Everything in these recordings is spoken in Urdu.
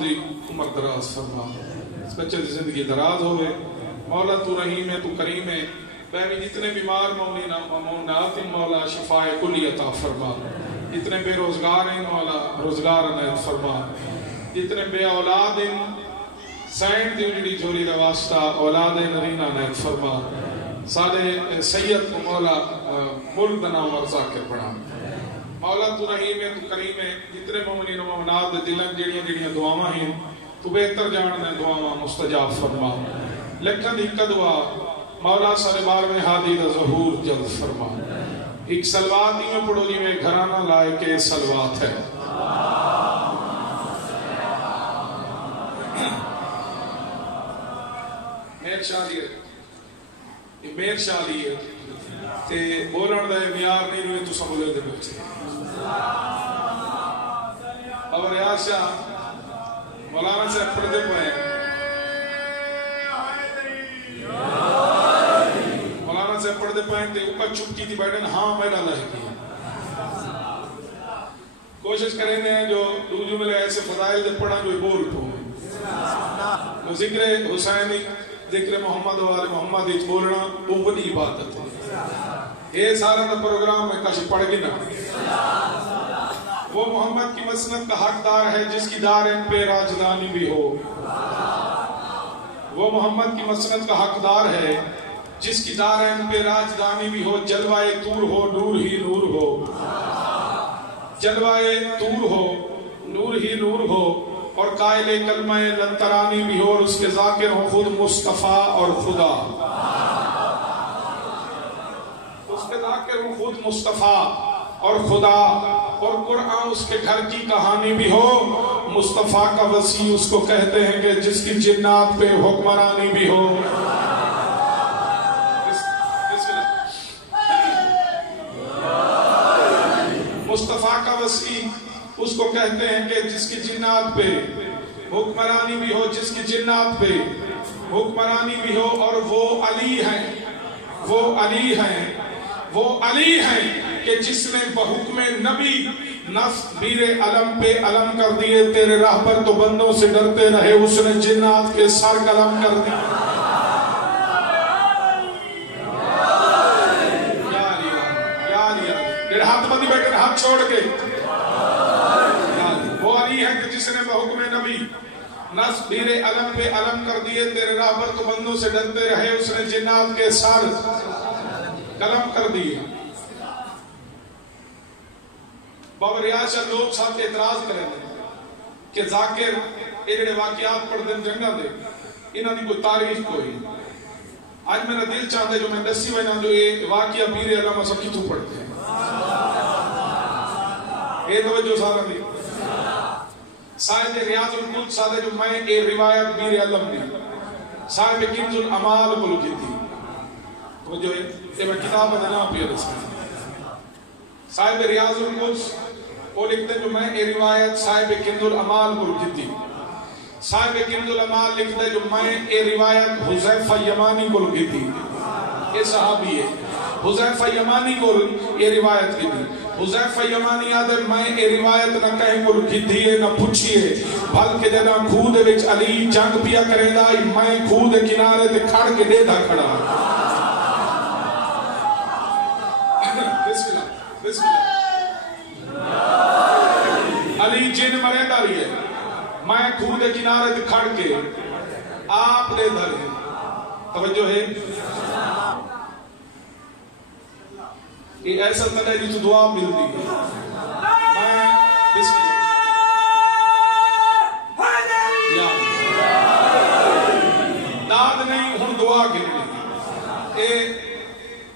عمر دراز فرما، اس بچے کی زندگی دراز ہوئے. مولا تو رحیم ہے، تو کریم ہے. بہنی جتنے بیمار مونات مولا شفاء کلی عطا فرما. جتنے بے روزگار ہیں مولا روزگار عنایت فرما. جتنے بے اولاد ہیں سینڈ دی جڑی جوری دا واسطہ اولاد نرین عنایت فرما. سارے سید کو مولا ملک دا نام ذاکر بنا. مولا تو رحیم ہے، تو کریم ہے. جتنے مومنین و مومنات دے دلن جڑیاں دعاواں ہیں تو بہتر جاننے دعاواں مستجاب فرما. لکھن ایک دعا مولا سارے بار میں ہادی دا ظہور جلد فرما. ایک سلوات ہی میں پڑھو جی میں گھرانہ لائے کے سلوات ہے. میر شالی ہے تے بولن دے میار نہیں روئے تو سمولے دے بچے. اور ریاشا مولانا سے پڑھتے پائے مولانا سے پڑھتے پائے تے اوپر چپ کی تھی بیٹھیں ہاں میرا اللہ کی. کوشش کریں گے جو دو جملے ایسے فضائل دے پڑھا جو بول پو ذکر حسینی ذکر محمد و آل محمد ایچ بولنا وہ بڑی عبادت ہے. یہ سارا نا پروگرام میں کاشی پڑھ گی نا. وہ محمد کی مسند کا حقدار ہے جس کی دارین پہ راجدانی بھی ہو. وہ محمد کی مسند کا حقدار ہے جس کی دارین پہ راجدانی بھی ہو. جلوائے طور ہو نور ہی نور ہو. جلوائے طور ہو نور ہی نور ہو. اور قائل کلمہ لنترانی بھی ہو. اور اس کے ذاکر ہو خود مصطفیٰ اور خدا. اس کے ذاکر ہو خود مصطفیٰ اور خدا. اور قرآن اس کے گھر کی کہانی بھی ہو. مصطفیٰ کا وسیع اس کو کہتے ہیں کہ جس کی جنات پہ حکمرانی بھی ہو. مصطفیٰ کا وسیع اس کو کہتے ہیں کہ جس کی جنات پہ حکمرانی بھی ہو. جس کی جنات پہ حکمرانی بھی ہو. اور وہ علی ہیں وہ علی ہیں وہ علی ہیں کہ جس نے بحکم نبی نصب بیر علم پہ علم کر دیے. تیرے راہ پر تو بندوں سے ڈرتے رہے اس نے جنات کے سر قلم کر دیے. یا علی ہاتھ بندی بیٹھے ہاتھ چھوڑ کے. وہ علی ہے کہ جس نے بحکم نبی نصب بیر علم پہ علم کر دیے. تیرے راہ پر تو بندوں سے ڈرتے رہے اس نے جنات کے سر قلم کر دیے. بابا ریاشا لوگ ساتھ اعتراض کریں کہ ذاکر یہ جڑے واقعات پڑھ دیں جنگا دے انہاں دی کوئی تاریخ کوئی. آج میرا دل چاہتا ہے جو میں دسی وینا جو یہ واقعہ بیر علم سب کی تو پڑھتے ہیں. یہ توجہ سارا دی صاحب ریاض القدس سادے جو میں اے روایت بیر علم دی صاحب کنز الامال کو لکھی تھی. توجہ یہ میں کتاب بدنا پیا رسم صاحب ریاض القدس وہ لکھتے ہیں جو میں اے روایت صاحب کنز الامال کو لکھی تھی. صاحب کنز الامال لکھتے جو میں اے روایت حذیفہ یمانی کو لکھی تھی. یہ صحابی ہے حذیفہ یمانی کو یہ روایت کی تھی. حذیفہ یمانی آدھے میں اے روایت نہ کہیں کو لکھی تھی نہ پوچھئے بلکہ دینا خود وچ علی جنگ پیا کرے دا میں خود کنارے تے کھڑ کے دے دا کھڑا. بسم اللہ علی جن مرے داری ہے میں خود کنارے تے کھڑ کے آپ دے دھر ہے. توجہ ہے یہ ایسا تلے جی تو دعا ملتی ہے. میں بسم اللہ داد نہیں ہن دعا گرنی. اے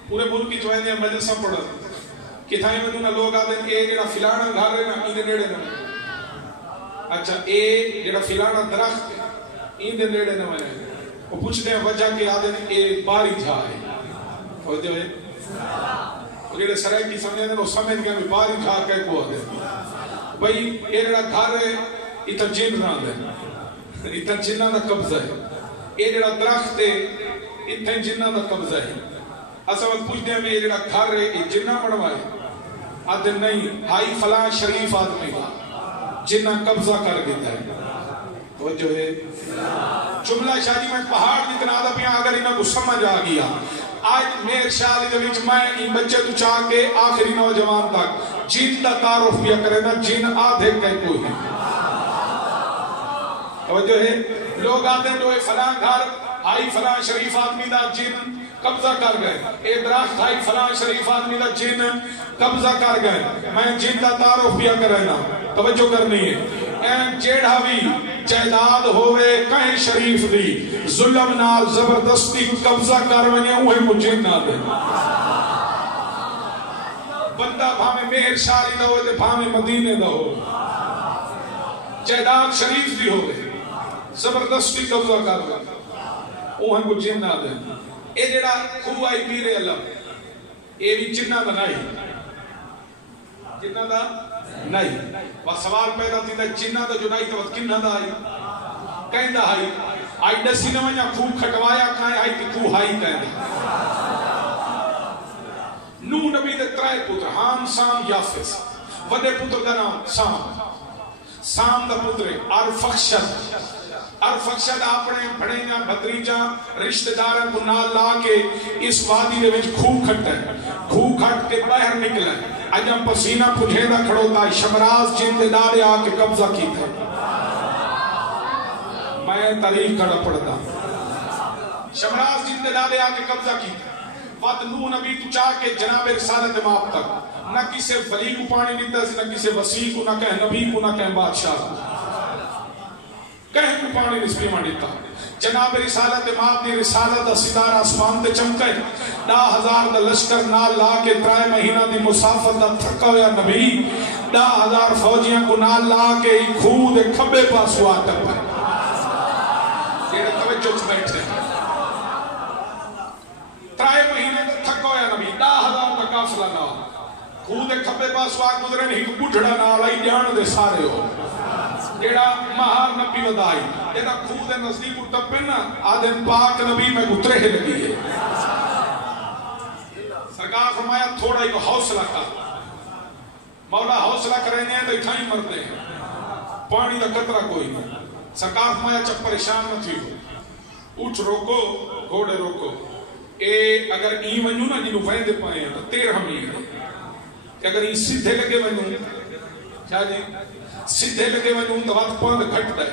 پورے ملک کی جوائن دیا مجلسہ پڑھا کتھائیں میں دونہ لوگ آتے ہیں اے جڑا فلانا گھر رہے نا ایندے نیڑے نہ. اچھا اے جڑا فلانا درخت ایندے نیڑے نہ میں وہ پوچھتے ہیں وجہ کے آتے ہیں اے باری جھا ہے. اور جو ہے جڑے سرائے کی سمجھے ہیں وہ سمجھ گئے میں باری جھا کہے کو آتے ہیں بھئی اے جڑا گھر ہے اتنا جن رہا ہے اتنا جنہ دا قبضہ ہے. اے جڑا درخت ہے اتنا جنہ دا قبضہ ہے. اصلا پوچھتے ہیں بھی یہ جڑا گھر ہے یہ جنہ بڑھوائے آدھے نہیں ہائی فلاں شریف آدمی کا جنہ قبضہ کر دیتا ہے. توجہ ہے جملہ شادی میں پہاڑ جتنا دا پیا اگر انہاں کو سمجھ آ گیا آج میر شادی دے وچ میں بچے تو چاہ کے آخری نوجوان تک جن دا تعارف کیا کرے نا جن آدھے کہ کوئی ہے توجہ ہے لوگ آتے ہیں جو فلاں گھر آئی فلاں شریف آدمی دا جن قبضہ کر گئے اے درخت آئی فلاں شریف آدمی دا جن قبضہ کر گئے میں جن دا تعارف کیا کرے نا توجہ کرنی ہے جیڑا بھی جائیداد ہوئے کہیں شریف دی ظلم نال زبردستی قبضہ کر ونجے اوہ مجھے نہ دے بندہ بھامے مہر شاری دا ہوئے بھامے مدینے دا ہوئے جائیداد شریف دی ہوئے زبردستی قبضہ کر ونجے اوہ مجھے نہ دے اے جڑا خوہ آئی پیرے اللہ اے بھی جنہ دا نہیں جنہ دا نہیں وہ سوال پیدا تھی تھا جنہ دا جو نہیں تو کنہ دا آئی کہیں دا آئی آئی ڈسی نوانیا خوب کھٹوایا کھائیں آئی کہ خوب آئی کہیں دا نو نبی دے ترائے پتر ہام سام یافس ودے پتر دا نام سام دا پتر ارفخشد اپنے بڑینا بھتریجا رشتہ دارہ کو نال لا کے اس وادی دے وچ خوب کھٹا ہے خوب کھٹ کے باہر نکلا ہے اجم پسینہ پجھیدہ کھڑوتا ہے شمراز جن دارے آ کے قبضہ کی تھا میں تاریخ کڑا پڑھتا شمراز جن دارے آ کے قبضہ کی تھا وقت نوح نبی تو چاہ کے جناب رسالت ماپ تک نہ کسے ولی کو پانی دیتا سی نہ کسے وسیع کو نہ کہیں نبی کو نہ کہیں بادشاہ کو کہیں کو پانی نسبی ماں دیتا جناب رسالت ماپ دی رسالت دا ستارہ اسمان تے چمکے 10,000 دا لشکر نال لا کے 3 مہینہ دی مسافت دا تھکا ہویا نبی 10,000 فوجیاں کو نال لا کے خود کھبے پاس ہوا تک پائے یہ توجہ سے بیٹھے 3 مہینے دا تھکا ہویا نبی 10,000 دا کافلہ نال خود کھبے پاس ہوا گزرے نہیں کو بڑھڑا نال آئی جان دے سارے ہو جیڑا مہار نبی ودائی جیڑا خود نزدیک اٹھپے نا آدم پاک نبی میں گترے ہی لگی ہے سرکار فرمایا تھوڑا ہی کو حوصلہ کر مولا حوصلہ کریں گے تو اتھا ہی مرتے ہیں پانی دا قطرہ کوئی نہیں سرکار فرمایا چپ پریشان نہ تھی ہو اٹھ روکو گھوڑے روکو اے اگر ای ونیو نا جنہوں ویندے پائے ہیں تو 13 میل ہے کہ اگر ای سدھے لگے ونیو کیا جی سدھے لگے ونیو تو وقت پاند گھٹ دے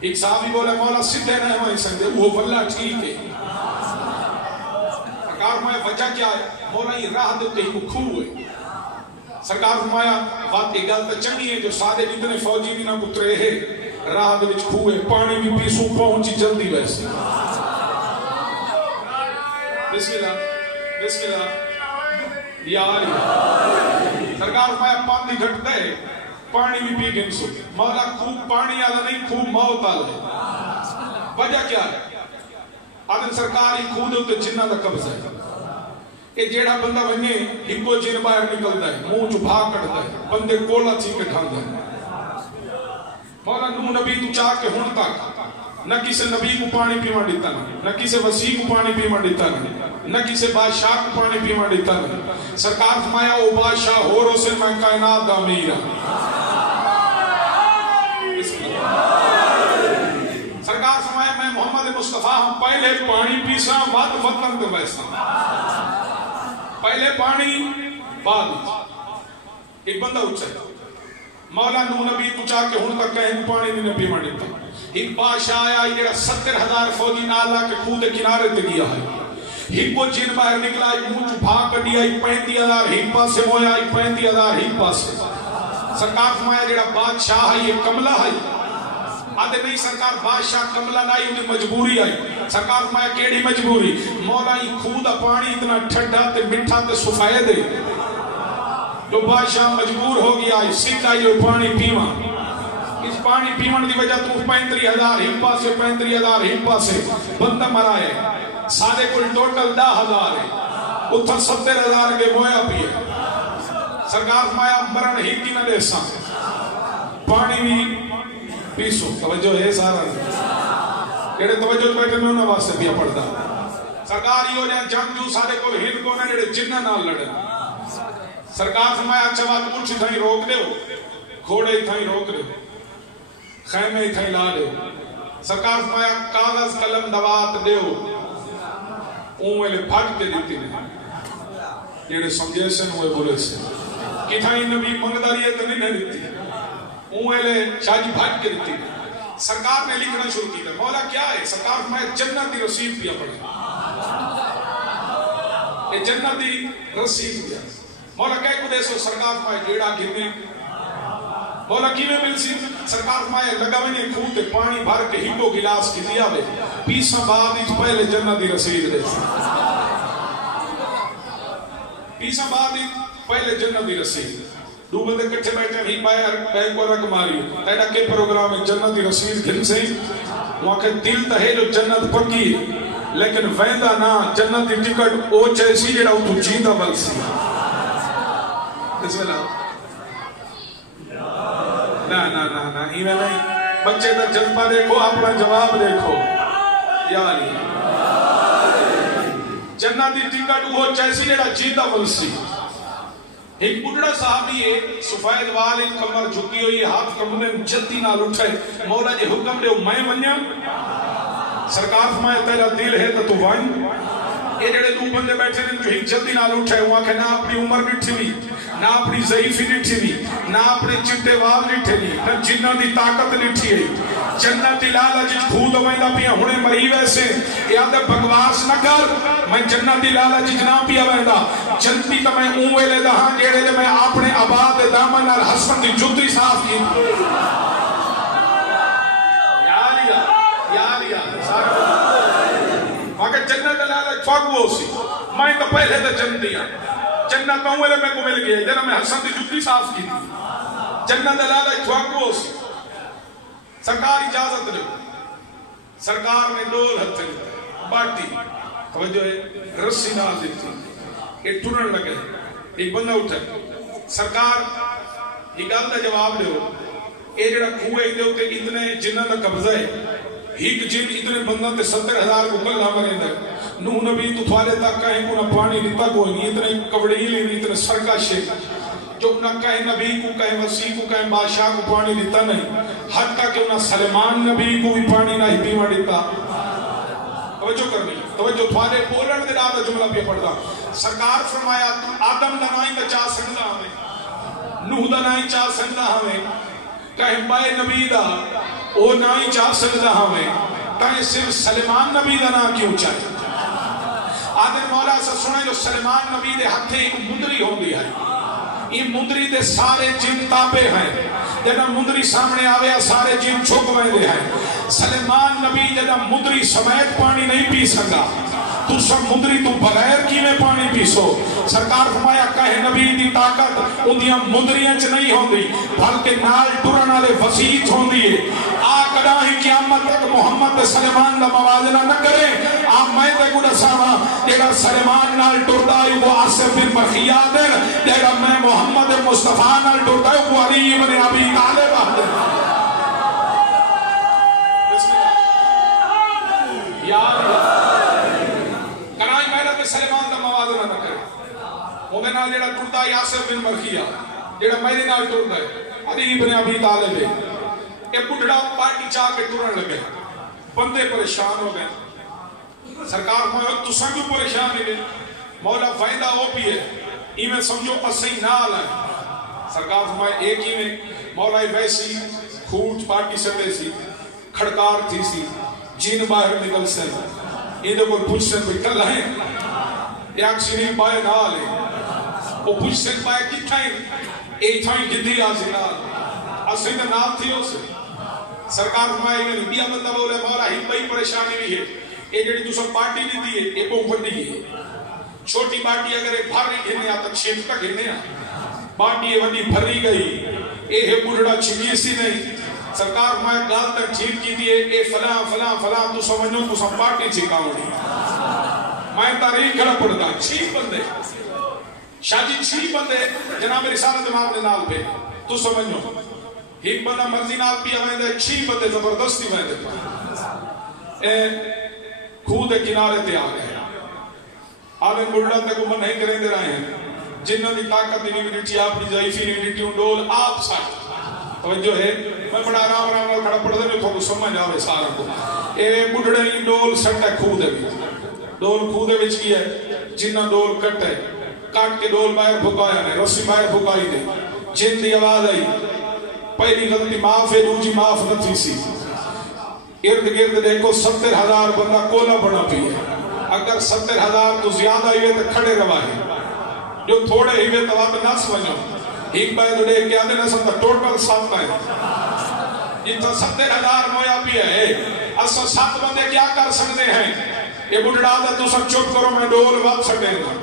ایک صحابی بولا مولا سدھے نہ ہوئے سندے وہ واللہ ٹھیک ہے سرکار فرمایا وجہ کیا ہے مولا یہ راہ دے کہیں کو کھو ہوئے سرکار فرمایا بات ایک گل تو چنگی ہے جو سادے جتنے فوجی بھی نہ اترے ہے راہ دے وچ کھو ہے پانی بھی پیسوں پہنچی جلدی ویسے بسم اللہ یا علی سرکار فرمایا پانی گھٹ دے پانی بھی پی گن سو مولا خوب پانی آلا نہیں خوب موت آلا ہے وجہ کیا ہے آدھن سرکاری خود ہوتے جنہ دا قبض ہے کہ جیڑا بندہ ونجے ہکو جن باہر نکلتا ہے منہ چو بھاگ کٹتا ہے بندے کولا تھی کے ڈھاندا ہے مولا نوح نبی تو چاہ کے ہون تک نہ کسی نبی کو پانی پیما دیتا نہ کسی وسیع کو پانی پیما دیتا نہ کسی بادشاہ کو پانی پیما دیتا سرکار فرمایا او بادشاہ ہو رو سے میں کائنات دا امیر سرکار فرمایا میں محمد مصطفیٰ ہم پہلے پانی پیسا بعد وطن تو بیسا پہلے پانی بعد ایک بندہ اچھا مولا نوح نبی تو چاہ کے ہون تک کہیں پانی نہیں نبی مانی تھا ایک بادشاہ آیا یہ 70,000 فوجی نالا کے خود کنارے تے گیا ہے ایک کو جن باہر نکلا ایک منہ بھاگ کٹی آئی 35,000 ہیپ پاس سے مویا آئی 35,000 ہیپ پاس سے سرکار فرمایا جیڑا بادشاہ ہے یہ کملہ ہے آدھے نہیں سرکار بادشاہ کملہ نائی انہیں مجبوری آئی سرکار فرمایا کیڑی مجبوری مولا ہی خودہ پانی اتنا ٹھنڈا تے مٹھا تے سفید ہے جو بادشاہ مجبور ہو گیا ہے سیدھا یہ پانی پیما اس پانی پیمن دی وجہ تو 35,000 ہمپا سے 35,000 ہمپا سے بندہ مرا ہے سادے کوئی ٹوٹل 10,000 ہے اتھا 70,000 کے مویا بھی ہے سرکار فرمایا مرن ہی کی نہ دے سا پانی بھی پیسو توجہ ہے سارا کہڑے توجہ تو بیٹھے میں انہوں واسطے پیا پڑھتا سرکار یہ ہو جائے جنگجو سارے کو ہند کو نہ جڑے جنہ نہ لڑے سرکار فرمایا اچھا بات اٹھ تھائی روک دے گھوڑے تھائی روک دے خیمے تھے لا دیو سرکار فرمایا کاغذ قلم دوات دیو اون ویلے پھٹ کے دیتی نے جیڑے سمجھے سے نوے بولے سے کتھائی نبی منگداری ہے تو نہیں دیتی اون ویلے شاہ جی پھٹ کے دیتی سرکار نے لکھنا شروع کی تھا مولا کیا ہے سرکار فرمایا جنت دی رسید پیا پڑے یہ جنت دی رسید پیا مولا کہہ کو دے سو سرکار فرمایا جیڑا گھنے مولا کی میں مل سی سرکار فرمایا لگا ونے کھوتے پانی بھر کے ہیپو گلاس کی دیا وے پیسا بعد اس پہلے جنت دی رسید دے پیسا بعد اس پہلے جنت دی رسید دو بندے کٹھے بیٹھے ہی پائے بینک کو رکھ ماری تیڑا کے پروگرام ہے جنت دی رسید گھن سے وہاں کہ دل تہے جو جنت پکی لیکن ویندہ نا جنت دی ٹکٹ او چیسی جڑا تو جیندہ بل سی بسم اللہ نا ایمیں نہیں بچے دا جذبہ دیکھو اپنا جواب دیکھو یا علی جنت دی ٹکٹ وہ چیسی جڑا جیندہ بل سی ایک بڑھڑا صحابی ہے سفید والے کمر جھکی ہوئی ہاتھ کمرے جلدی نہ اٹھے مولا جی حکم دے میں ونیا سرکار فرمایا تیرا دل ہے تو ون یہ جڑے دو بندے بیٹھے ہیں جو ایک جلدی نہ اٹھے وہاں کہ نہ اپنی عمر نٹھی بھی نہ اپنی ضعیفی نٹھی بھی نہ اپنے چٹے وال نٹھے بھی نہ جنہ دی طاقت نٹھی ہے جنت لالا جس بھود ویندہ پیا ہونے مری ویسے یاد بگواس نہ کر میں جنت لالا جس نہ پیا ویندہ جنتی تو میں اوے لے دہاں جیڑے جے میں اپنے آباد دامن اور حسن دی جتی صاف کی یا لیا مگر جنت لالا فاقو سی میں تو پہلے تو جنتی ہیں جنت اوے لے میں کو مل گیا جنہ میں حسن دی جتی صاف کی جنت لالا فاقو سی سرکار اجازت لے سرکار نے دول ہتھے باٹی توجہ ہے رسی نال دیتی ایک ٹرن لگے ایک بندہ اٹھا سرکار یہ گل دا جواب لے اے جڑا کھوئے دے ہوتے اتنے جنہ دا قبضہ ہے ایک جن اتنے بندہ تے 70,000 کو کل آمرے دے نو نبی تو تھوالے تک کہیں کو نہ پانی نیتا کوئی نہیں اتنے کبڑی لی نہیں اتنے سرکاشے جو نہ کہیں نبی کو کہیں وسیع کو کہیں بادشاہ کو پانی دیتا نہیں حتیٰ کہ انہا سلیمان نبی کو بھی پانی نہ ہی پیما دیتا توجہ کرنی توجہ تھوالے بولن دے آدھا جملہ پہ پڑھتا سرکار فرمایا آدم دنائی کا چاہ سکتا ہمیں نوح دنائی چاہ سکتا ہمیں کہیں بائے نبی دا او نائی چاہ سکتا ہمیں کہیں صرف سلیمان نبی دا نا کیوں چاہے آدھر مولا سے سنے جو سلیمان نبی دے ہتھے ایک مندری ہوں دی ہے یہ مندری دے سارے جن تابے ہیں جنہ مندری سامنے آویا سارے جن چھوکویں دے ہیں سلیمان نبی جنہ مندری سمیت پانی نہیں پی سکا تو سب مندری تو بغیر کی میں پانی پیسو سرکار فرمایا کہے نبی دی طاقت اندیاں مندریاں چ نہیں ہوں دی بلکہ نال ٹرن والے وسیط ہوں دی آقا ہی قیامت تک محمد سلیمان دا موازنہ نہ کرے آپ میں تے کو دساواں جیڑا سلیمان نال ٹردا ہے وہ آصف بن برخیہ دے جیڑا میں محمد مصطفیٰ نال ٹردا ہے وہ علی ابن ابی طالب ہے بسم اللہ یا کرائی میرا تے سلیمان دا موازنہ نہ کرے وہ میں نال جیڑا ٹردا ہے آصف بن برخیہ جیڑا میرے نال ٹردا ہے علی ابن ابی طالب ہے ایک بڑھڑا پارٹی چاہ کے ٹرن لگے بندے پریشان ہو گئے سرکار مولا تو سنگو پریشان ہے مولا فائدہ ہو بھی ہے ایمیں سمجھو اسی نال ہے سرکار فرمائے ایک ہی میں مولا ویسی کھوٹ پارٹی سٹے سی کھڑکار تھی سی جن باہر نکل سے ایدھے کو پوچھ سے کوئی کل ہے ایک سنی پائے نال ہے وہ پوچھ سے پائے کتھائیں ایک تھائیں گدھی آزی نال اسی نے نال تھی ہو سے سرکار فرمائے گا بیا بندہ بولے مولا ہی بئی پریشانی بھی ہے یہ جڑی تو سب پارٹی نہیں دی ہے یہ بہت بڑی ہے چھوٹی پارٹی اگر یہ بھر نہیں گھرنے آتا چھیت کا گھرنے آتا پارٹی یہ بڑی بھری گئی یہ ہے بڑھڑا چھگی سی نہیں سرکار فرمائے گال تک ٹھیک کی دیئے اے فلاں فلاں فلاں تو سمجھو تو سب پارٹی چھکاؤں دی میں تاریخ کھڑا پڑتا چھی بندے شاہ جی چھی بندے جناب رسالت امام نے نال پہ تو سمجھو ایک بندہ مرضی نال پیا میں دے چھی بندے زبردستی میں دے کھو دے کنارے تے آگئے آنے بڑھڑا تے کو من نہیں کریں دے رہے ہیں جنہوں نے طاقت نہیں ڈیٹی اپنی ضعیفی نہیں ڈیٹی ان ڈول آپ ساتھ توجہ ہے میں بڑا آرام آرام کھڑا پڑھ دے تو سمجھ آوے سارا کو اے بڈھڑے ہی ڈول سٹ ہے کھو دے ڈول کھو دے وچ کی ہے جنہ ڈول کٹ ہے کٹ کے ڈول باہر پھکایا نے رسی باہر پھکائی دے جن دی آواز آئی پہلی غلطی معاف ہے دوسری معاف نہ تھی سی ارد گرد دیکھو 70,000 بندہ کولا بنا پی ہے اگر 70,000 تو زیادہ ہوئے تو کھڑے رواہے جو تھوڑے ہوئے تو آپ نہ سمجھو ایک بار تو دیکھ کے آدھے نہ سمجھا ٹوٹل 7 ہے جتنا 70,000 مویا پی ہے اصلا 7 بندے کیا کر سکتے ہیں یہ بڑھڑا دا تو سب چپ کرو میں ڈول بات سکتے ہیں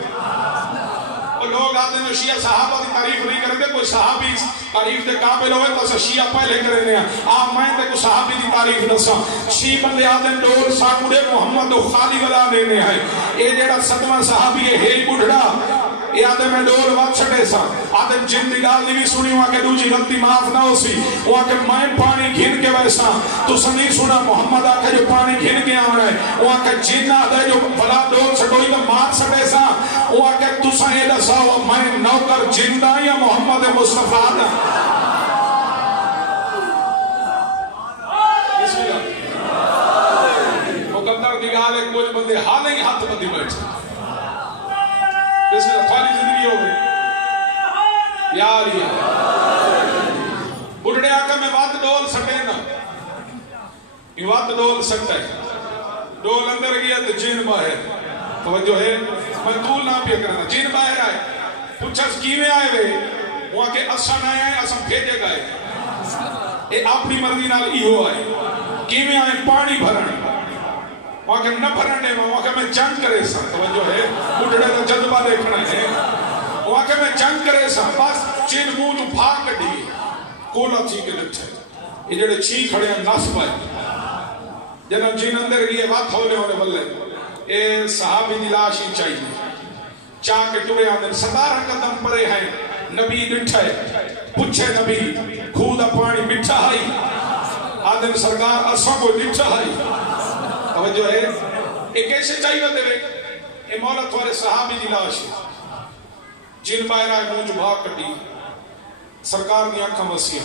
اور لوگ آدھے نے شیعہ صحابہ کی تعریف نہیں کرتے کوئی صحابی تعریف دے قابل ہوئے تو شیعہ پہلے کرنے ہیں آپ میں تے کوئی صحابی دی تعریف نسا شیعہ بندے آدھے ڈول ساکوڑے محمد و خالی ولا لینے ہیں یہ جیڑا 7واں صحابی ہے ہی بڑھڑا یہ آدھے میں ڈول وقت چھٹے سا آدھے جن دی گال نہیں سنی وہاں کہ دوجی غلطی معاف نہ ہو سی وہاں کہ میں پانی گھن کے ویسا تو سنی سنا محمد آکھے جو پانی گھن کے آنا ہے وہاں کہ جن آدھے جو بلا ڈول چھٹوئی تو مات چھٹے سا وہاں کہ تو سنی دسا میں نوکر جندہ یا محمد مصطفیٰ دا بسم اللہ مقدر کی گال ہے کوئی بندے حال ہی ہاتھ بندی بیٹھے بسم اللہ تھوڑی زندگی ہو گئی یا لیا بڑھڑے آقا میں بات ڈول سکے نا یہ بات ڈول سکتا ہے ڈول اندر گیا تو جن باہر توجہ ہے میں طول نہ پیا کرنا جن باہر آئے پوچھا کیویں آئے وے وہاں کے اسا نہ آئے اسا بھیجے گئے اے اپنی مرضی نال ایہو آئے کیویں آئے پانی بھرن وہاں کہ نہ بھرنے وہاں کہ میں جنگ کرے سا توجہ ہے بڑھڑے تو جذبہ دیکھنا ہے وہاں کہ میں جنگ کرے سا بس چین منہ جو بھاگ کٹی کولا تھی کے لٹھے یہ جڑے چھی کھڑے ہیں نس پائے جنہاں جن اندر گئے بات ہونے ہونے بلے اے صحابی دلاش ہی چاہیے چاہ کے ٹورے آدھیں 17 قدم پرے ہیں نبی ڈٹھے پوچھے نبی کھودا پانی مٹھا ہائی آدھیں سرکار اساں کو ڈٹھا ہائی توجہ ہے ایک ایسے چاہیے ہوتے رہے اے مولا تھوڑے صحابی دلاش جن باہر آئے منہ جو بھاگ کٹی سرکار کی آنکھاں وسیع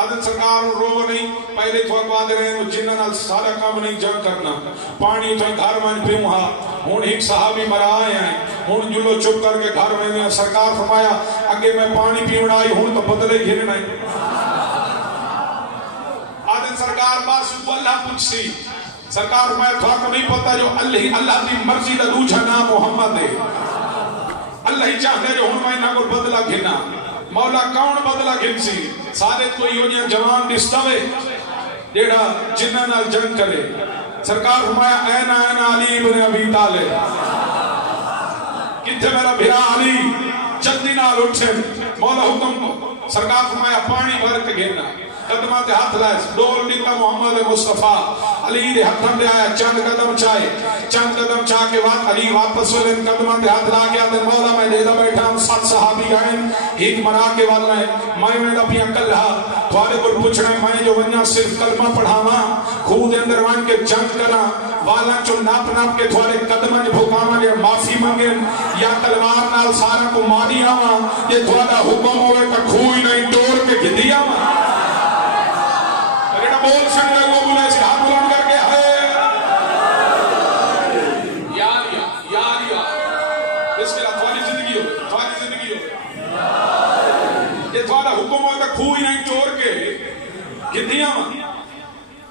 آدھن سرکار رو نہیں پہلے تو آدھے رہے ہیں جنہ نال سارا کام نہیں جنگ کرنا پانی تو گھر میں پیوں ہاں ہون ایک صحابی مرا آئے ہیں ہون جلو چپ کر کے گھر میں سرکار فرمایا اگے میں پانی پیوڑ آئی ہون تو بدلے گھرنا ہے آدھن سرکار باس کو اللہ پوچھ سی سرکار فرمایا تو آپ کو نہیں پتا جو اللہ دی مرضی دا دوجہ نام محمد ہے اللہ ہی چاہتے جو ہون میں نہ کو بدلہ گھنا مولا کون بدلہ گھن سی سادت کوئی ہو جائے جوان دستوے جیڑا جنہ نال جنگ کرے سرکار فرمایا اینا اینا علی ابن ابی طالب کتھے میرا بھرا علی جلدی نال اٹھے مولا حکم سرکار فرمایا پانی بھر کے گھننا قدمات ہاتھ لائے ڈول دیتا محمد مصطفیٰ علی دے ہتھم دے آیا چند قدم چاہ کے بعد علی واپس ہوئے قدمات ہاتھ لا کے آدھے مولا میں دیدہ بیٹھا ہم 7 صحابی آئیں ایک مرا کے والا ہے میں اپنی عقل رہا تھوڑے پر پوچھنا ہے میں جو ونیا صرف کلمہ پڑھاواں خود اندر وان کے جنگ کرا والا چو ناپ ناپ کے تھوڑے قدمہ جو بھوکاواں یا معافی منگیں یا تلوار نال سارا کو ماری آواں یہ تھوڑا حکم ہوئے کہ کھوئی نہیں ٹور کے گھدی آواں بول سکتے وہ بولے سے ہاتھ بلند کر کے ہے یا اس کے لئے تھوڑی زندگی ہو یہ تھوڑا حکم ہوئے کہ کھوئی نہیں چور کے گھدیاں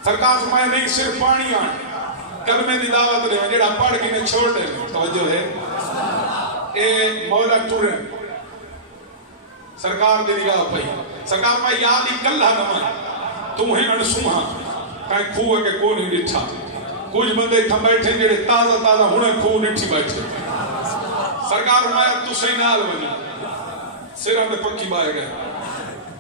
سرکار فرمائے نہیں صرف پانی آنے کلمے دی دعوت دے جڑا پڑھ کے نے چھوڑ دے توجہ ہے اے مولا ٹورے سرکار دے نگاہ پئی سرکار میں یاد ہی کلہ نمائے تمہیں انسوہاں کہیں کھوہ کے کو نہیں ڈٹھا کچھ بندے تھا بیٹھے جڑے تازہ ہونے کھوہ ڈٹھی بیٹھے سرکار مایا تو صحیح نال بنی سرہ میں پکی بائے گئے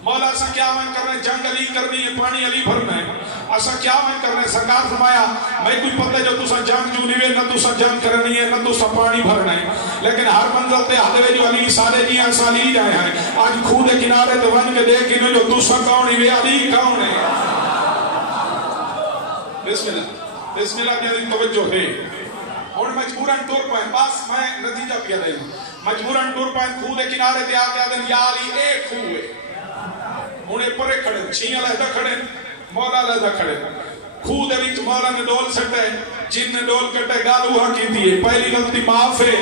مولا اسا کیا میں کرنے جنگ علی کرنی ہے پانی علی بھرنا ہے اسا کیا میں کرنے سرکار فرمایا میں کوئی پتہ جو تسا جنگ جو نہیں نہ تسا جنگ کرنی ہے نہ تسا پانی بھرنا ہے لیکن ہر منزل تے ہدے جو علی سارے جی ہیں سالی جائے ہیں آج خود کنارے تو ون کے دیکھ انہوں جو تسا کون ہی علی کون ہے بسم اللہ کی عظیم توجہ ہے اور مجبوراً ٹور پائیں بس میں نتیجہ پیا دیں مجبوراً ٹور پائیں خود کنارے تے آ کے آدھیں یا علی ایک ہوئے ہنے پرے کھڑے چھیاں لہدا کھڑے مولا لہدا کھڑے خوہ دے وچ مولا نے ڈول سٹے جن نے ڈول کٹے گال وہاں کی دیئے پہلی غلطی معاف ہے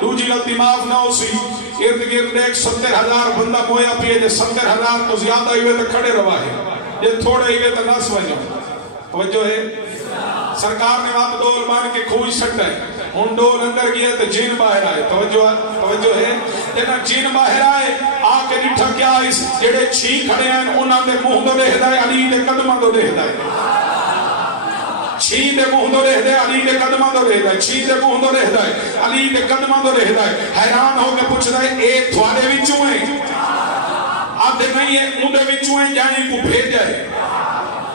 دوسری غلطی معاف نہ ہو سی ارد گرد ایک 70,000 بندہ مویا پیے جے 70,000 تو زیادہ ہوئے تو کھڑے روا ہے یہ تھوڑے ہوئے تو نس وجہ توجہ ہے سرکار نے وہاں ڈول مان کے کھوئی سٹے ان ڈول اندر گیا تو جن باہر آئے توجہ ہے جنہ جن باہر آئے آکے نٹھا کیا اس جڑے چھی کھڑے ہیں انہاں دے منہ دو دے ہدائے علی دے قدمہ دو دے ہدائے چھی دے منہ دو رہ دے علی دے قدمہ دو رہ دے چھی دے منہ دو رہ دے علی دے قدمہ دو رہ دے حیران ہو کے پوچھ رہے اے تھوارے وچوں ہیں آدھے نہیں ہے اندے وچوں ہیں جانی کو بھیجا ہے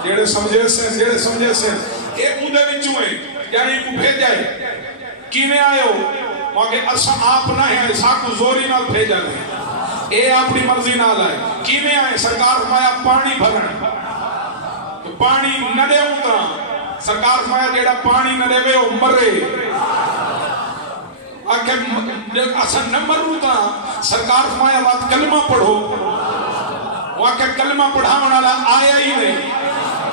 جیڑے سمجھے سے اے اندے وچوں ہیں جانی کو بھیجا ہے کی میں آئے ہو وہاں کہ اسا آپ نہ ہیں اسا کو زوری نہ بھیجا نہیں اے اپنی مرضی نہ لائے کی میں آئے سرکار فرمایا پانی بھرن تو پانی نہ دے اترا سرکار فرمایا جیڑا پانی نہ دے وہ مرے اصل نہ مرتا سرکار فرمایا بات کلمہ پڑھو وہاں کلمہ پڑھاون والا آیا ہی نہیں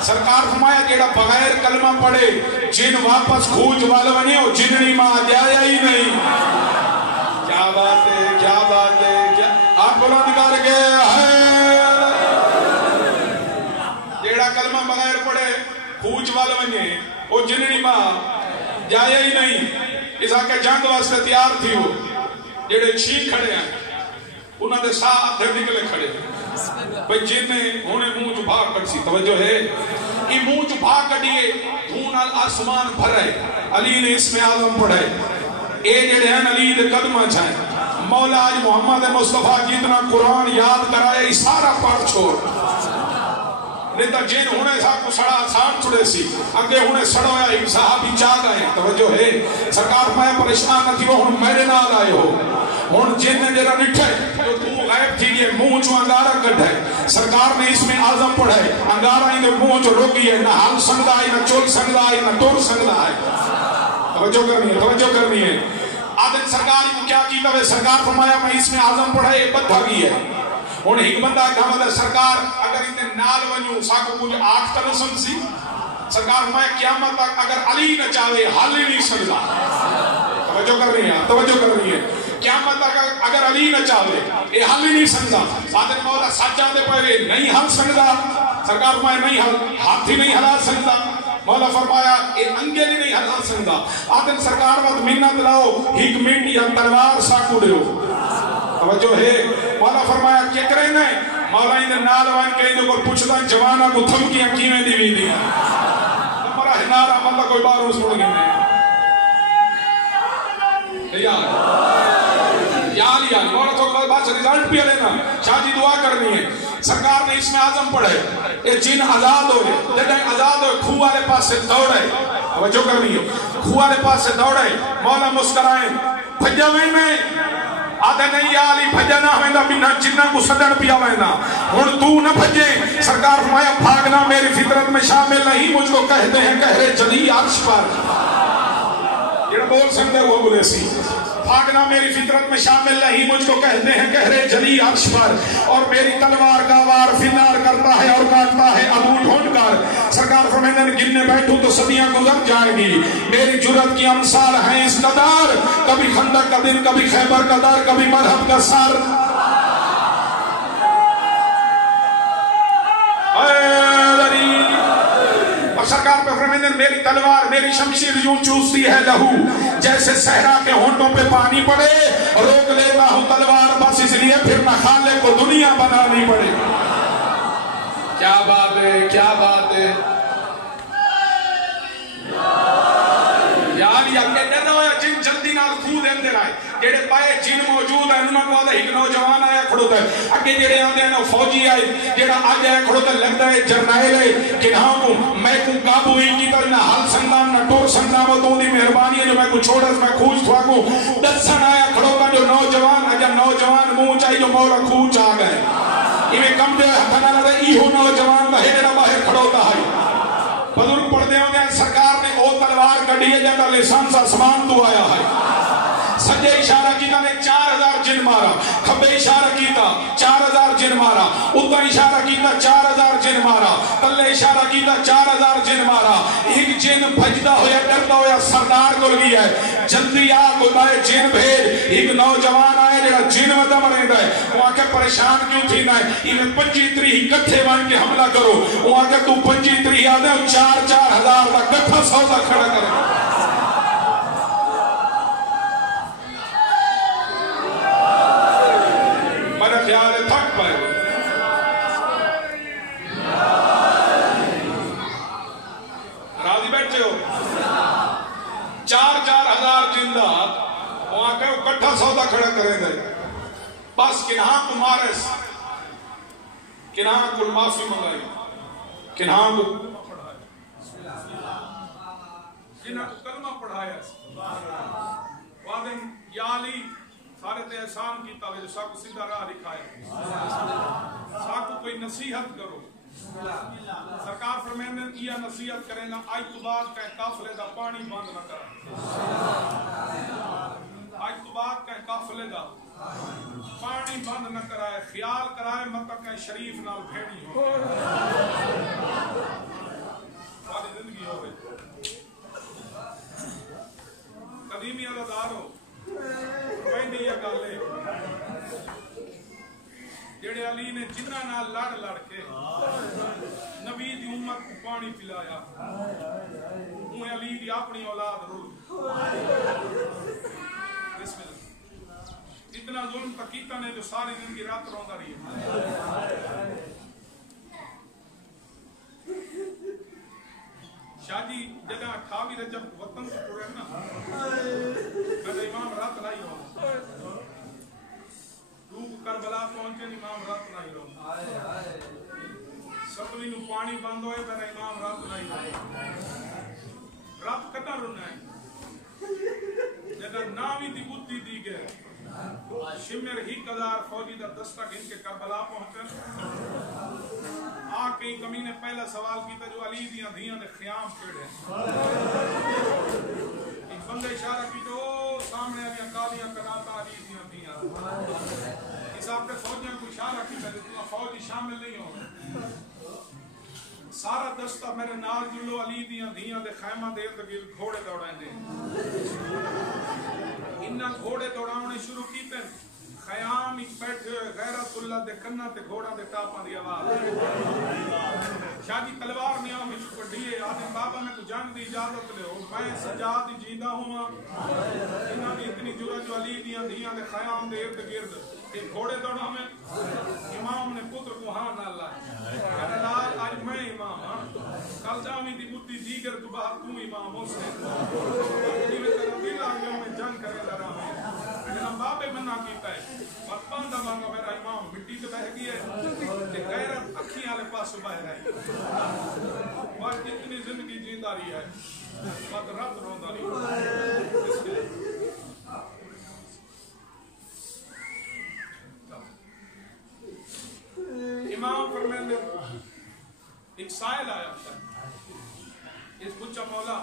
سرکار فرمایا جیڑا بغیر کلمہ پڑھے جن واپس کھوج والا بنے اور جننی ماں جایا ہی نہیں کیا بات ہے آپ بلند کر گئے جیڑا کلمہ بغیر پڑھے کھوج والا بنے وہ جننی ماں جایا ہی نہیں اس آکے جنگ واسطے تیار تھی وہ جیڑے چھی کھڑے ہیں انہوں نے ساتھ دے نکلے کھڑے بھئی جن نے ہونے منہ جو بھاگ کر سی توجہ ہے یہ منہ جو بھاگ کٹیے دھون آسمان بھرائے علی نے اس میں آزم پڑھائے اے جیڑے ہیں علی دے قدمہ جائیں مولا آج محمد مصطفیٰ جتنا قرآن یاد کرائے سارا پڑھ چھوڑ نیتا جن ہونے صاحب کو سڑا آسان چھڑے سی اگے ہونے سڑا یا ایک صحابی چاہ گئے توجہ ہے سرکار میں پریشان نہ تھی وہ ہن میرے نال آئے ہو ہن جن نے جیرا نٹھے جو تو غائب تھی یہ منہ چو انگارہ کٹھے سرکار نے اس میں آزم پڑھے انگارہ ہی نے منہ چو روکی ہے نہ حال سنگدہ ہے نہ چول سنگدہ ہے نہ ٹور سنگدہ ہے توجہ کرنی ہے آدھن سرکار کو کیا کی تو سرکار فرمایا میں اس میں آزم پڑھے یہ بد بھاگی ہے ہن ایک بندہ کہا سرکار اگر اتنے نال ونیوں ساکو کچھ آٹھ تنو سنسی سرکار فرمایا قیامت تک اگر علی نہ چاہے حال ہی نہیں سکتا توجہ کر رہی ہے قیامت تک اگر علی نہ چاہے یہ حل ہی نہیں سکتا صادق مولا سچا دے پہلے نہیں حل سکتا سرکار فرمایا نہیں حل ہاتھ ہی نہیں ہلا سکتا مولا فرمایا یہ انگے ہی نہیں ہلا سکتا آدم سرکار وقت منت لاؤ ایک منٹ یا تلوار ساکو دیو توجہ ہے مولا فرمایا کیا کریں نے مولا اندر نالوان کے اندر کو پوچھتا جوانہ کو تھمکیاں کیویں دی بھی دیا ہمارا ہنارا مطلب کوئی بار اس پڑھ گئے یا مولا تو بات سے رزلٹ بھی لینا شاہ جی دعا کرنی ہے سرکار نے اس میں آزم پڑھے یہ جن آزاد ہوئے جنہیں آزاد ہوئے کھوہ والے پاس سے دوڑے توجہ کرنی ہے کھوہ والے پاس سے دوڑے مولا مسکرائیں بھجا میں آدھے نہیں یا علی بھجا نہ ہوئے دا بنا جنہ کو صدر پیا ہوئے نا ہن تو نہ بھجے سرکار فرمایا بھاگنا میری فطرت میں شامل نہیں مجھ کو کہتے ہیں کہرے جلی عرش پر یہ بول سکتے وہ بولے سی بھاگنا میری فطرت میں شامل نہیں مجھ کو کہتے ہیں کہرے جلی عرش پر اور میری تلوار کا وار فنار کرتا ہے اور کاٹتا ہے ابو ڈھونڈ کر سرکار فرمائے گرنے بیٹھوں تو صدیاں گزر جائیں گی میری جرت کی امثال ہیں اس قدار کبھی خندق کا دن کبھی خیبر کا دار کبھی مرحب کا سر اور سرکار پہ فرمائے میری تلوار میری شمشیر یوں چوستی ہے لہو جیسے صحرا کے ہونٹوں پہ پانی پڑے روک لیتا ہوں تلوار بس اس لیے پھر نہ خالے کو دنیا بنانی پڑے کیا بات ہے یار یہ کہتے نہ ہویا جن جلدی نال خود اندر آئے جیڑے پائے جن موجود ہیں انہوں کو آدھا ایک نوجوان آیا کھڑوتا ہے اگے جیڑے آدھے ہیں فوجی آئے جیڑا آج آیا کھڑوتا ہے لگتا ہے جرنائل ہے کہ ہاں کو میں کو قابو ہی کی طرح نہ حل سندام نہ ٹور سندام وہ تو دی مہربانی ہے جو میں کو چھوڑا میں کھوج تھوا کو دسن آیا کھڑوتا جو نوجوان اگر نوجوان منہ چاہی جو مولا کھوج آ گئے انہیں کم دے ہتھنا لگا ایہو نوجوان بہیرہ باہر کھڑوتا ہے بزرگ پڑھ دے ہوں گے سرکار نے او تلوار کڑی ہے جہاں لسان سا سمان تو آیا ہے سجے اشارہ کیتا نے 4000 جن مارا، کھبے اشارہ کیتا 4000 جن مارا، اتنا اشارہ کیتا 4000 جن مارا، تلے اشارہ کیتا 4000 جن مارا۔ ایک جن بھجدا ہویا ڈردا ہویا سردار کو لگی ہے، جلدی آ کو نئے جن بھیج۔ ایک نوجوان آئے جڑا جن ودا مریندا ہے، وہ آکے پریشان کیوں تھی نہ انہیں 25 کٹھے بن کے حملہ کرو، وہ آکے تو 25 آدھے 4,000 کا کٹھا سودا کھڑا کرے۔ میرا خیال ہے تھک پائے راضی بیٹھے ہو؟ 4,000 جندہ وہاں کہ وہ کٹھا سودا کھڑا کریں گے۔ بس کنہاں کو مارس، کنہاں کو معافی منگائی، کنہاں کو کنہاں کو کلمہ پڑھایا، وعدن یا علی سارے تے احسان کی تاوے جو ساکو سیدھا راہ دکھایا، ساکو کوئی نصیحت کرو۔ سرکار فرمیندن کیا نصیحت کریں نا آج تو بعد کہیں قافلے دا پانی بند نہ کریں، آج تو بعد کہیں قافلے دا پانی بند نہ کرائے، خیال کرائے مطلب کہیں شریف نال بھیڑی ہو ساری زندگی ہو گئی۔ قدیمی علیدار ہو پہنی یہ گالے جڑے علی نے جنہ نال لڑ لڑ کے نبی دی امت کو پانی پلایا، انہیں علی دی اپنی اولاد رول بسم اللہ اتنا ظلم تکیتا نے جو ساری زندگی رات روندا رہی ہے۔ شاہ جی جگہ 28 رجب وطن سے پورے نا میں امام رات لائی ہوں، روح کربلا پہنچے امام رات لائی ہوں، ستویں نو پانی بند ہوئے میرا امام رات لائی ہوں، رات کتا رونا ہے جگہ ناوی دی بودی دی گئے، شمر ہی قدار فوجی دا دستہ گھن کے کربلا پہنچے۔ آکے کمی نے پہلا سوال کیتا جو علی دیاں دھیاں نے خیام کھڑے، ایک بندے اشارہ کی جو سامنے علیاں کالیاں کناتا علی دیاں دھیاں، اس آپ کے فوجیاں کو اشارہ کیتا جو تمہیں فوجی شامل نہیں ہو، سارا دستہ میرے نال جلو علی دیاں دھیاں دے خیمہ دے ارد گھوڑے دوڑائیں دے، انہاں گھوڑے دوڑاؤنے شروع کیتے، خیام ایک بیٹھے ہوئے غیرت اللہ دے کنہ تے گھوڑا دے ٹاپاں دی آواز، شاہی تلوار نیاں میں چکر دیئے آدم بابا میں تو جنگ دی اجازت لے ہو، میں سجاد جیندہ ہوں، انہاں دی اتنی جرأت جو علی دیاں دھیاں دے خیام دے ارد گرد ایک گھوڑے دوڑا میں امام نے پتر کو ہاں نہ لائے، کہنے لال آج میں امام ہاں، کل جامی دی بودی دیگر تو باہر تو امام ہو سے، آج میں تیرا دل آگیا میں جنگ کرے لڑا میں، جنہاں بابے منع کیتا ہے، بس باندھا مانگا میرا امام مٹی کے بہ گئی ہے، کہ غیرت اکھی آلے پاس بہ رہی ہے، بس اتنی زندگی جیندہ رہی ہے، بس رات روندہ رہی ہے۔ امام فرمیندے ایک سائل آیا تھا، اس بچہ مولا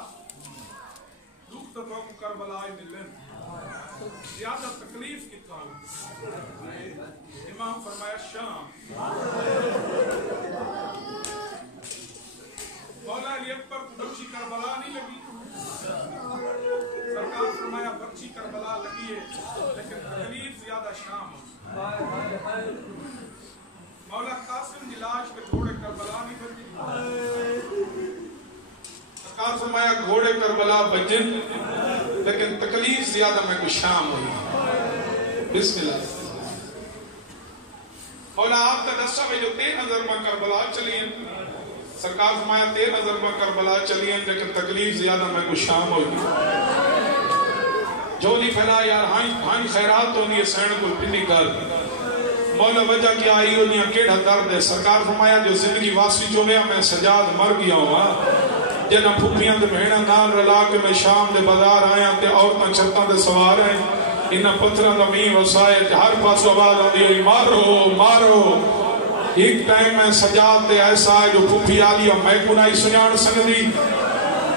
دکھ تو کو کربلا آئی ملن زیادہ تکلیف کی تھا، امام فرمایا شام، مولا علی اکبر کو بچی کربلا نہیں لگی، سرکار فرمایا بچی کربلا لگی ہے لیکن تکلیف زیادہ شام، مولا قاسم جلاش کے گھوڑے کربلا نہیں بجی، سرکار فرمایا گھوڑے کربلا بجن لیکن تکلیف زیادہ میں کو شام ہوئی، بسم اللہ۔ مولا آپ کا دستا میں جو 13 ضربہ کربلا چلیں، سرکار فرمایا 13 ضربہ کربلا چلیں لیکن تکلیف زیادہ میں کو شام ہوئی، جو نہیں پھیلا یار ہائیں خیرات ہونی ہے سین کو پنی کر، مولا وجہ کیا آئی ہو نہیں کیڑا درد ہے، سرکار فرمایا جو زندگی واسی جو گیا میں سجاد مر گیا ہوں، جنہ پھوپیاں دے مہینہ نال رلا کے میں شام دے بازار آیا تے عورتاں چھتاں دے سوار ہیں، انہاں پتھراں دا مین وسائے تے ہر پاس آواز آندی ہوئی مارو مارو، ایک ٹائم میں سجاد تے ایسا ہے جو پھوپھی آلی میں کو نہ سنجان سکدی،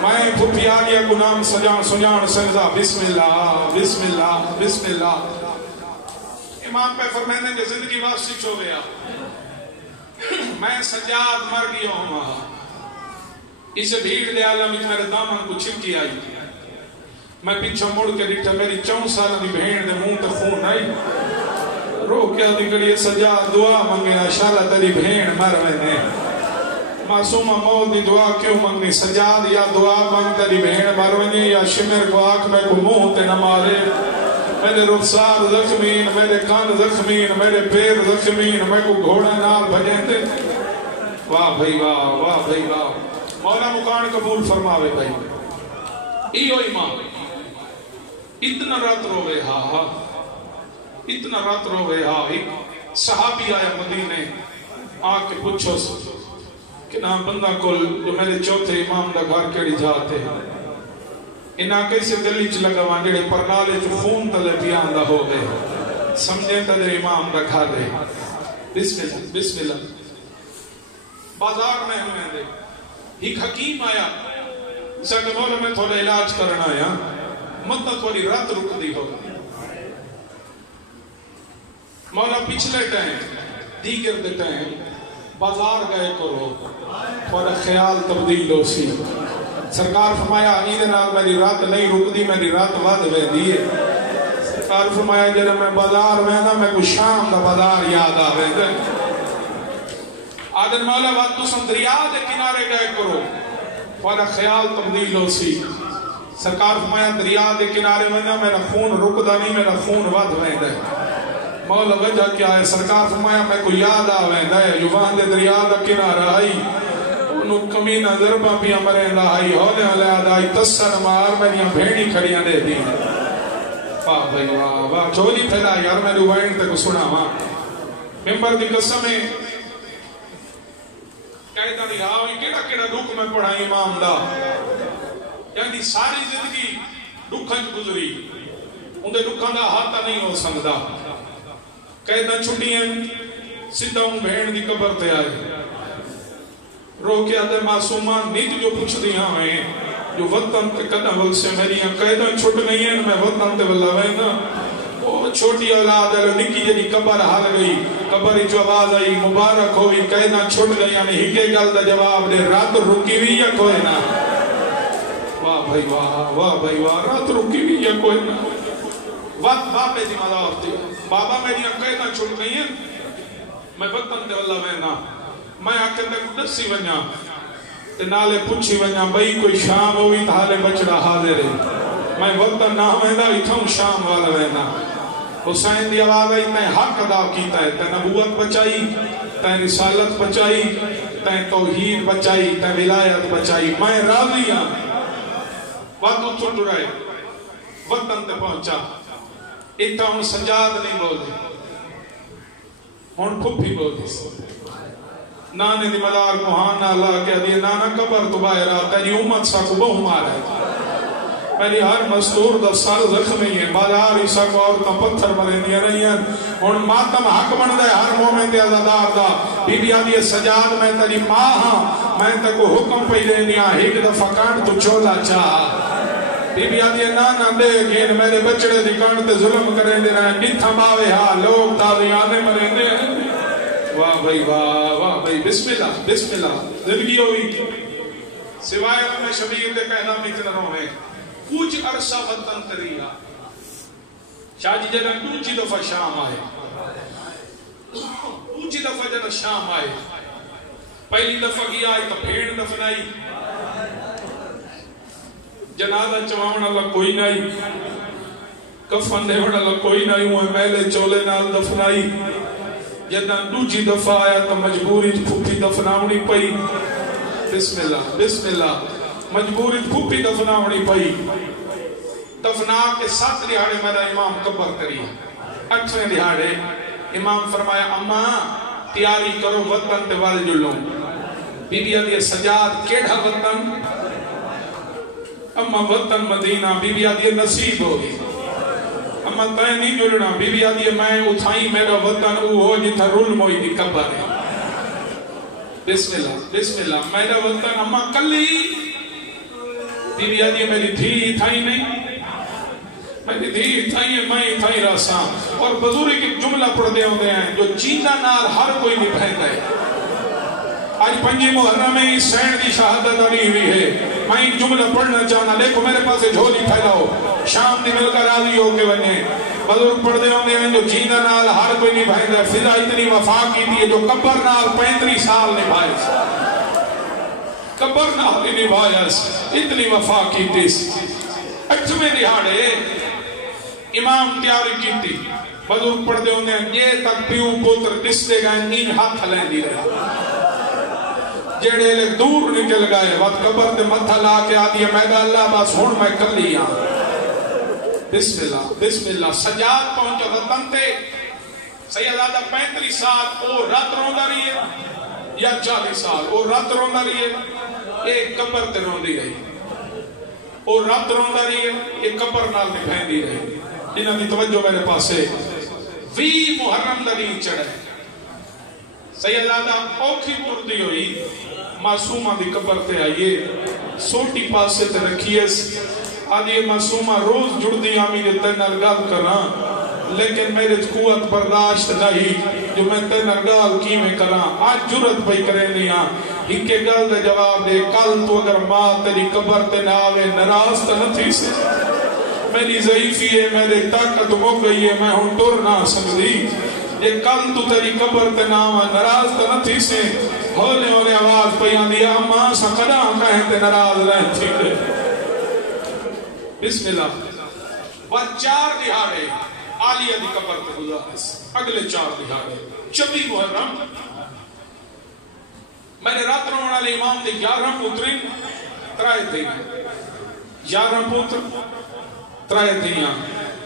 میں پھپھی آلیا کو نام سجان سنگا بسم اللہ بسم اللہ بسم اللہ امام پہ فرمائنے کہ زندگی واپسی چھو گیا میں سجاد مر گیا ہوں وہاں اسے بھیڑ دے عالم میرے دامن کو چھپکی آئی میں پیچھا مڑ کے ڈٹھا میری 4 سال دی بہن دے منہ تے خون آئی رو کیا دی کڑی سجاد دعا منگے انشاءاللہ تیری بہن مر وینے معصومہ موت دی دعا کیوں منگنی سجاد یا دعا مانگ تیری بہن مر وینے یا شمر کو آنکھ میں کو منہ تے نہ مارے میرے رخسار زخمین میرے کان زخمین میرے پیر زخمین میں کو گھوڑا نال بھجیں دے واہ بھائی واہ واہ بھائی واہ مولا مکان قبول فرماوے بھائی ایو امام اتنا رات روے ہاں اتنا رات روے ہاں ایک صحابی آیا مدینے آکے پوچھو کہ نا بندہ کل جو میرے چوتھے امام دا گھر کیڑی جاتے ہیں انہاں کیسے دلی چ لگا وہاں جڑے پرنالے چ خون تلے پیان دا ہو گئے سمجھے تدر امام دا گھر دے بسم اللہ بسم اللہ بازار میں ہمیں دے ایک حکیم آیا اسے کہ مولا میں تھوڑا علاج کرنا آیا مدت تھوڑی رات رک دی ہو مولا پچھلے ٹائم دیگر دے ٹائم بازار گئے کرو تھوڑا خیال تبدیل ہو سی سرکار فرمایا عید نال میری رات نہیں رک دی میری رات ود وے دی سرکار فرمایا جب میں بازار وینا میں کو شام دا بازار یاد آوے دے آدن مولا وقت تو سن دریا دے کنارے گئے کرو تھوڑا خیال تبدیل ہو سی سرکار فرمایا دریا دے کنارے وینا میرا خون رکدا نہیں میرا خون ود وے دے مولا وجہ کیا ہے سرکار فرمایا میں کو یاد آوے دے جو وہاں دے دریا دا کنارہ آئی انہوں کمینہ ضربہ پیا مرین رہائی ہونے والے آدھائی تسن مار میریاں بھیڑی کھڑیاں دے دی واہ بھائی واہ واہ چولی پھیلا یار میں روائن تک سنا ماں ممبر دی قسمیں کہتا نہیں آوئی کیڑا کیڑا دکھ میں پڑھا امام دا یعنی ساری زندگی دکھنج گزری اندھے دکھن دا ہاتھا نہیں ہو سکتا کہتا چھٹی ہیں سدھا ہوں بہن دی قبر تے آئے رو کے آدھے معصومان نیت جو پوچھ دیا ہیں جو وطن تے قدم ول سے میریاں قیدہ چھٹ نہیں ہیں میں وطن تے واللہ وینا وہ چھوٹی اولاد ہے نکی جنی قبر حال گئی قبر جو آواز آئی مبارک ہوئی قیدہ چھٹ گئی یعنی ہکے گل دا جواب دے رات رکی ہوئی یا کوئی نہ واہ بھائی واہ رات رکی ہوئی یا کوئی نہ وقت باپے دی مدار تھی بابا میریاں قیدہ چھٹ گئی ہیں میں وطن تے واللہ وینا میں آکے تک دسی ونیا تے نالے پوچھی ونیا بھئی کوئی شام ہوئی تھالے بچڑا حاضر ہے میں وطن نہ ہوئندا اتھوں شام والا وینا حسین دی آواز آئی میں حق ادا کیتا ہے تے نبوت بچائی تے رسالت بچائی تے توحید بچائی تے ولایت بچائی میں راضی ہاں وقت اتھوں ٹرائے وطن تے پہنچا اتھا ہم سجاد نہیں بولے ہون پھپھی بولے نانے دی مدار کو ہانا اللہ کہہ دیئے نانا قبر تو باہر آتا ہے یہ امت سا کو بہو مارا ہے میری ہر مستور دا سر زخمی ہے بازار عیسیٰ کو عورتاں پتھر مرے دیا نہیں ہیں اور ماتم حق بن دے ہر مومن دے ازادار دا بی بی آدھی سجاد میں تیری ماں ہاں میں تے کو حکم پہ دے دیا ایک دفعہ کانٹ تو چولا چاہ بی بی آدھی نانا دے گین میرے بچڑے دی کانٹ تے ظلم کریں دے رہے نتھا ماوے ہاں لوگ تاوی آنے مرے دے واہ بھائی بسم اللہ زندگی ہوئی سوائے میں شبیر دے کہنا مکنروں میں کچھ عرصہ وطن تریا شاہ جی جنہ دوچی دفعہ شام آئے دوچی دفعہ جنہ شام آئے پہلی دفعہ گیا آئی تو بھیڑ دفنائی جنازہ چواؤن اللہ کوئی نہیں کفن دیوڑ اللہ کوئی نہیں ہوئے میلے چولے نال دفنائی جدہ دوچی دفعہ آیا تو مجبوری پھوپی دفناؤنی پئی بسم اللہ مجبوری پھوپی دفناؤنی پئی دفنا کے 7 دہاڑے میرا امام قبر کری 8ویں دہاڑے امام فرمایا اماں تیاری کرو وطن تے والے جلوں بی بی آدھی سجاد کیڑا وطن اماں وطن مدینہ بی بی آدھی نصیب ہوگی اماں تائیں نہیں جلنا بی بی آدھی میں اتھائی میرا وطن او ہو جتا رول موئی دی قبر ہے بسم اللہ میرا وطن اماں کلی بی بی آدھی میری دھی تھائی نہیں، میری دھی تھائی ہے، میں تھائی راساں. اور بزرگ کی جملہ پڑھ دے ہوندے ہیں جو چیندہ نال ہر کوئی نبھائندہ ہے. آج 5 محرم میں اس سین دی شہادت آنی ہوئی ہے. میں ایک جملہ پڑھنا چاہنا، دیکھو میرے پاس جھولی پھیلاؤ، شام دی مل کر راضی ہو کے بنے. بزرگ پڑھ دے ہوندے ہیں جو چیندہ نال ہر کوئی نبھائندہ ہے. فضا اتنی وفا کی تھی جو قبر نال 35 سال نبھائے، قبر نال نبھایا، اتنی وفا کی تھی. 8ویں دہاڑے امام تیاری کی تھی. بزرگ پڑھ دے ہوندے ہیں یہ تک پیو پوتر دستے گئے نیج ہاتھ لیں دی رہے، جیڑے لے دور نکل گئے. وقت قبر تے متھا لا کے آدھی میں دا اللہ بس ہون میں کر لیا. بسم اللہ بسم اللہ. سجاد پہنچا وطن تے. سیدادہ 35 سال او رات روندہ رہی ہے یا 40 سال او رات روندہ رہی ہے، ایک قبر تے روندی رہی. او رات روندہ رہی ہے، ایک قبر نال نبھائیں دی رہی. جنہاں دی توجہ میرے پاس ہے. 20 محرم دا نہیں چڑھے. سیدادہ اوکھی تردی ہوئی، معصومہ دی قبر تے آئیے، سوٹی پاسے تے رکھیس. آدھی معصومہ روز جڑ دی آمی دے تین نرگال کران، لیکن میرے قوت برداشت نہیں جو میں تین نرگال کی میں کران. آج جرت بھئی کریں نہیں آن. ہی کے گل دے جواب دے، کل تو اگر ماں تیری قبر تے ناوے نراز تا نہ تھی سے. میری ضعیفی ہے، میرے طاقت ہو گئی ہے، میں ہوں ٹور نہ سکتی. یہ کل تو تیری قبر تے ناوے نراز تا نہ تھی سے. ہولے ہولے آواز پیان دیا ماں سقدہ کہیں تے نراز رہ تھی دے. بسم اللہ. وہ 4 دہاڑے عالیہ دی قبر تے گزارس. اگلے 4 دہاڑے 26 محرم میرے رات رونا لے امام دے 11 پوترین 3 تھے. 11 پوتر 3 تھیاں.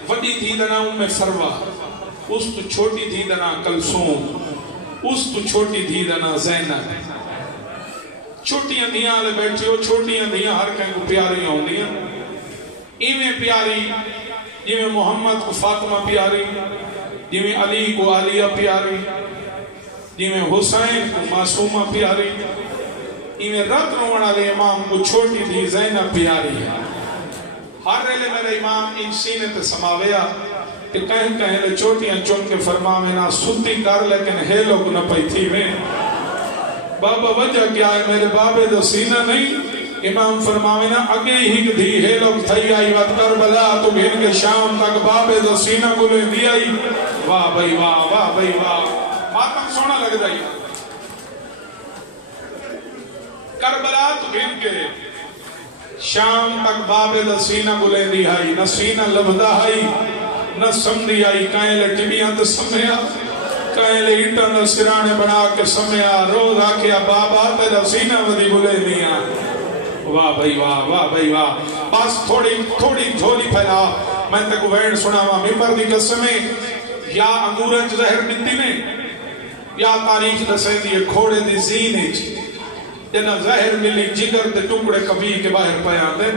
وڈی تھی دنا فروا، اس تو چھوٹی تھی دنا کلثوم، اس تو چھوٹی تھی دنا زینب. چھوٹیاں دیاں لے بیٹھے ہو، چھوٹیاں دیاں ہر کہیں کو پیاری ہوں دیاں. ایویں پیاری جویں محمد کو فاطمہ پیاری، جویں علی کو عالیہ پیاری، جویں حسین کو معصومہ پیاری، ایویں رات رونا لے امام کو چھوٹی تھی زینب پیاری ہے. ہر ریلے میرے امام ان سینے تے سماویا کہ کہیں کہیں لے چھوٹیاں چون کے فرماوے نہ ستی کر لیکن ہے لوگ نہ پئی تھی میں. بابا وجہ کیا ہے میرے بابے دو سینہ نہیں. امام فرماوے نا اگے ہی دھی ہے لوگ تھئی آئی وقت کربلا تو گھن کے شام تک بابے دو سینہ گلے دی آئی. واہ بھئی واہ، واہ بھئی واہ. ماتم سونا لگ جائی. کربلا تو گھن کے شام تک بابے دو سینہ گلے دی آئی. نہ سینہ لبدا آئی نہ سمدی آئی. کہیں لے ٹبیاں تو سمیا، کہیں لے انٹرنل سرانے بنا کے سمیا. روز آکیا بابا تے دو سینہ ودی گلے دی آئی. واہ بھئی واہ، واہ بھئی واہ. بس تھوڑی جھولی پھیلا. میں تے کو وین سنا ہوا ممبر دی قسمیں یا انگورنچ زہر بنتی میں یا تاریخ دسیں دی کھوڑے دی زینچ جنہ زہر ملی جگر دے ٹکڑے کبھی کے باہر پیان دے.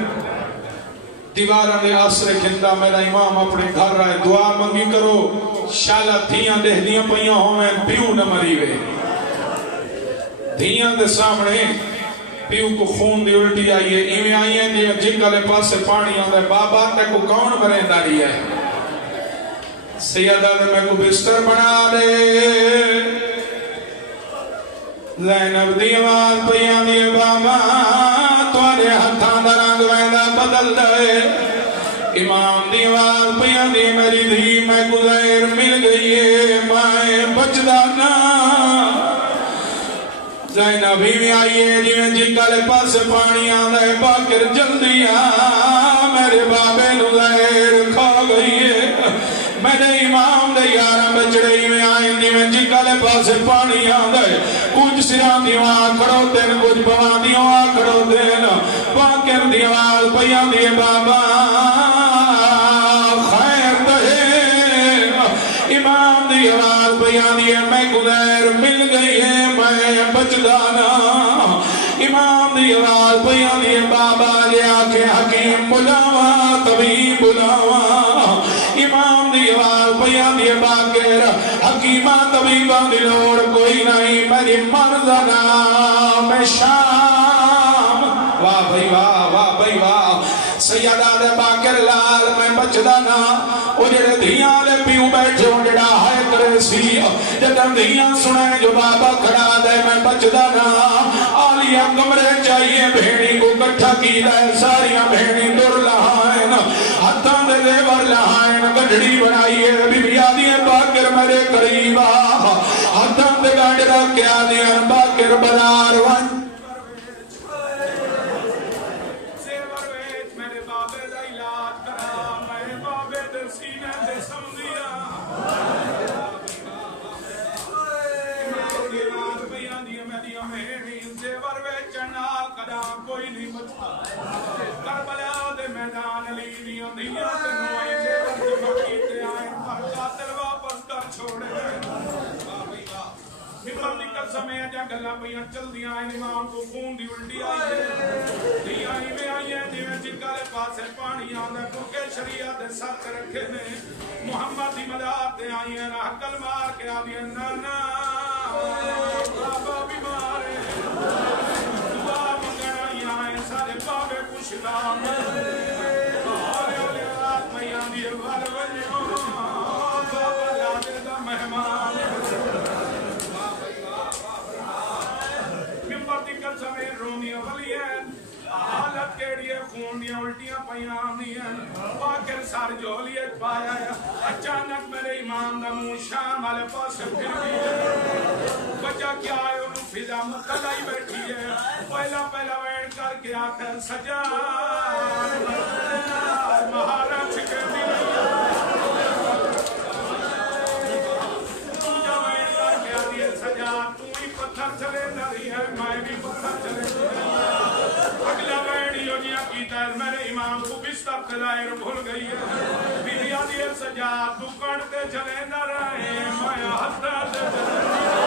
دیوارہ نے آسرے کھندہ میرا امام اپنے گھر رہے دعا منگی کرو شالا دھیاں دہنیاں پیاں ہوئیں پیو نہ مری گئے. دھیاں دے سامنے پیو کو خون دی الٹی آئی ہے. ایویں آئی ہیں جی جنگلے پاس سے پانی آدھا ہے. بابا تے کو کون مرین داری ہے. سیدہ دے میں کو بستر بنا دے. زینب دیوان پیان دی بابا توڑے ہتھاں دا رنگ ویندہ بدل دے. امام دیوان پیان دی میری دھی میں گزیر مل گئی ہے مائیں بچدانا. زینب بھی آئیے جویں جنگلے پاس پانی آدھا ہے. باکر جلدی میرے بابے نو زہر کھا گئی ہے. میرے امام دے 11 بچڑے میں آئیں جویں جنگلے پاس پانی آدھا ہے. کچھ سران دیوان کھڑو دین کچھ بوان دیوان کھڑو دین. باکر دیوان پیان دی بابا خیر دہے. امام دیوان پیان دی میں گزیر مل گئی ہے میں بچدانا. امام دی آواز بیان دی بابا لیا کے حکیم بلاوا طبیب بلاوا. امام دی آواز بیان دی باکر حکیمہ طبیبہ دی لوڑ کوئی نہیں. میری مرزنا میں شام. واہ بھئی واہ، واہ بھئی واہ. سیدہ دے باقر لال میں بچدا نا او جڑے دھیاں لے پیو بیٹھے ہوں جڑا ہائے کرے سی جدن دھیاں سنے جو بابا کھڑا دے میں بچدا نا آلیاں کمرے چاہیے بھیڑی کو کٹھا کی دے ساریاں بھیڑی در لہائن ہتھاں دے زیور لہائن گڈڑی بنائیے بی بی آدھی باقر میرے قریبا ہتھاں دے گاڑا کیا دیا باقر بلار ون کوئی نہیں بچا کربلا دے میدان علی دیاں دیاں تے نوائے دے وقت مکیتے آئیں پر قاتل واپس کر چھوڑے ممبر دی قسم ہے جا گلا پیاں چل دیاں آئیں امام کو خون دی الٹی آئی ہے دیاں ہی میں آئی ہیں دیویں چکارے پاسے پانی آندہ کیونکہ شریعت ساتھ رکھے نے محمد دی مدار تے آئی ہیں راہ کل مار کے آدھی ہیں نانا بابا بیمار ہے بابے کو شکا آرے اولیات میاں دیئے والولیوں بابا لادے دا مہمان ممبر دی قسم رونی اولیین حالت کیڑی ہے خون دیا الٹیاں پیام دیا باقر سار جولیت پایا ہے اچانک میرے امام دا منہ شام والے پاس پھر گیا بچہ کیا ہے انہوں فضا مقتلائی بیٹھی ہے پہلا وین کر کے آخر سجاد مہارا چھکے بھی نہیں دوجہ وین کر کے آدھی سجاد تو ہی پتھر چلے داری ہے میں بھی پتھر چلے اگلا وین یونیاں کیتا ہے میرے امام کو بستر تلائر بھول گئی ہے بھی آدھی سجاد تو کڑتے چلے نہ رہے میں ہتھا سے